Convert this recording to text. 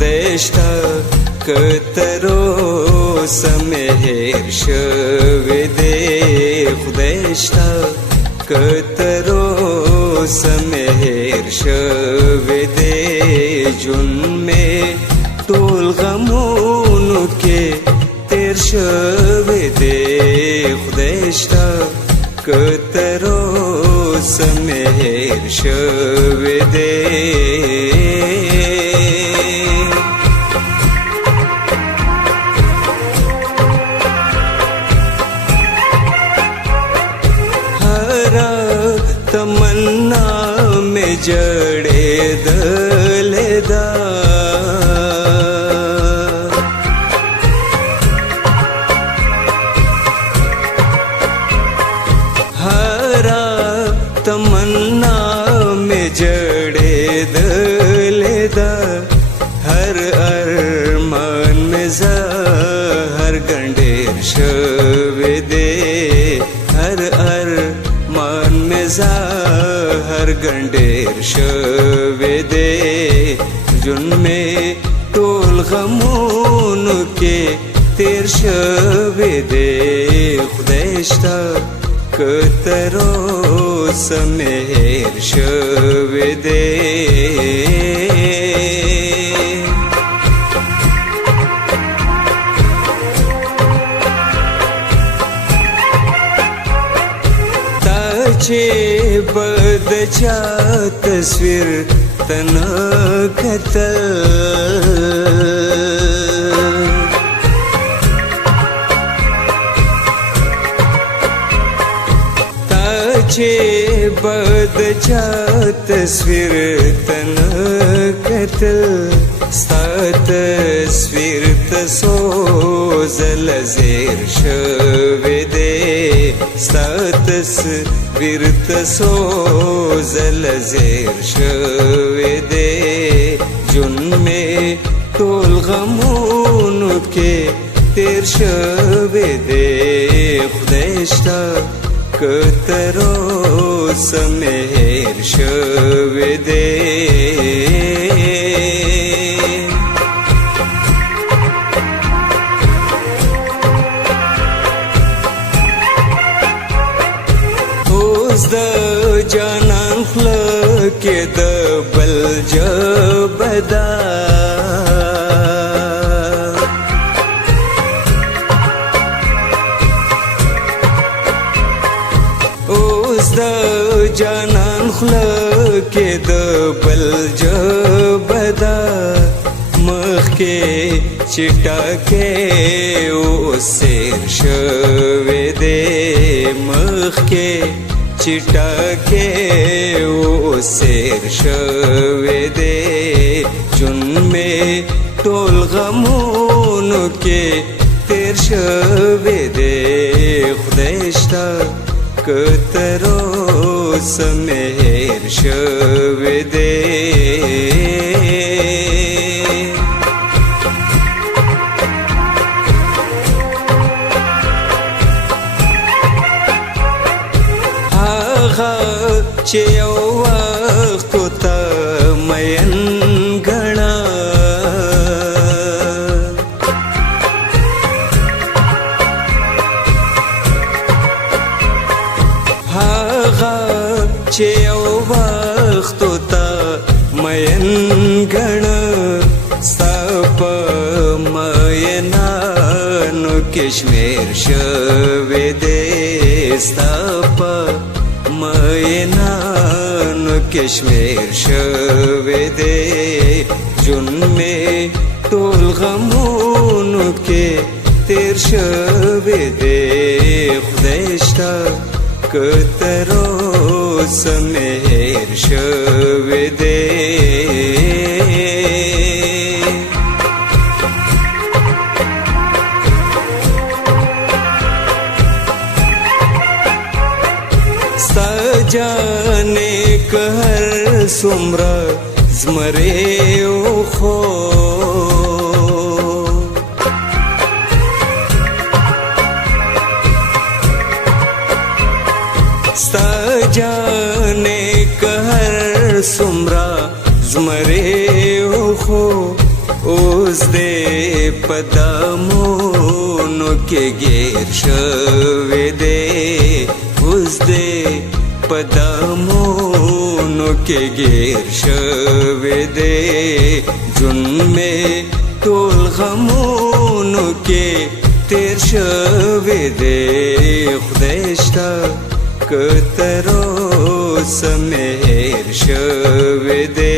خدای شته کترو سمهر شوی دی خدای شته کترو سمهر شوی دی جون میں ټول غمونو کې تیر شوی دی خدای شته کترو سمهر شوی دی तमन्ना में जड़े दलेदा हरा तमन्ना में जड़े दलेदा हर अरमान में जहर गंडेर शवे दे हर मान में ज़हर गंडेर शवे दे जुन में टोल गमून के तेर शवे दे खुदय शता कतरो समेर शवे दे चे बदचा तस्वीर तना कतल ताचे बदचा तस्वीर तना कतल sta तस्वीर तसो जलजेर शवे दे sta तस्वीर तसो जलजेर शवे दे जुन में टोल गमून के तेर शवे दे खुदय शता कतरो समेर शवे दे जानान के दबल जबदा उस जानान के दबल जबदा मख के चिटा के उसेर शवे दे मख के चिटा के उसेर शवे दे जुन में टोल गमून के तेर शवे दे खुदय शता कतरो समेर शवे दे चे वक्त ता मयन गणा हागा चे वक्त ता मयन गणा साप मयनानु कश्मीर शवे दे साप मयनान कश्मीर शवे दे जुन में टोल गमून के तेर शवे दे खुदय शता कतरो समेर शवे दे जाने कहर सुमरा जमरे खो स्ता जाने कहर सुमरा जमरे खो ओ اوس دې پدامونو کې گیر شوی دی اوس دې پدامونو کې گیر شوی دی جون مې ټول غمونو کې تیر شوی دی خدای شته که تر اوسه مې هېر شوی دی